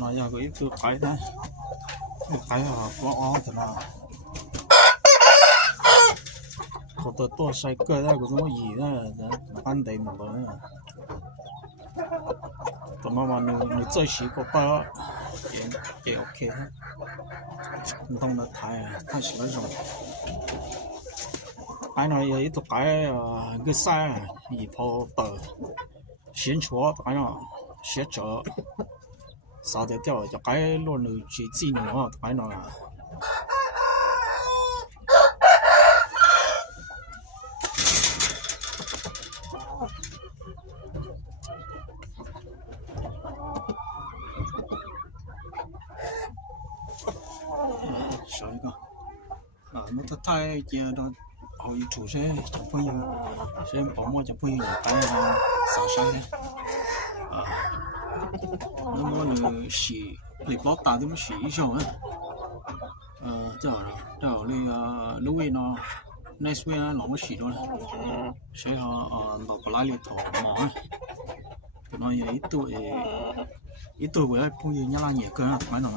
nó giờ cái cứ cái đấy cái có ó thế nào có tôi sai cơ ra cũng có gì đó ăn đầy một rồi tụi nó mà người chơi chỉ có ba也 OK 哈，弄得太喜欢什么？cái này有一个cái sai以后的先戳cái nào先折，少点掉就cái luôn rồi chỉ chỉ nữa cái nào là sợ cái nó thật thay kia đó họ chủ sẽ chẳng bao nhiêu sẽ bỏ mua chẳng bao nhiêu cái xả sang đấy nó muốn xỉ lấy bó tà thì mới xỉ rồi á giờ lấy lúc ấy nó next week nó mới xỉ rồi sẽ họ đọc lại lịch thổ mỏ nó ít tuổi với bao nhiêu nhá nhiều cơ phải không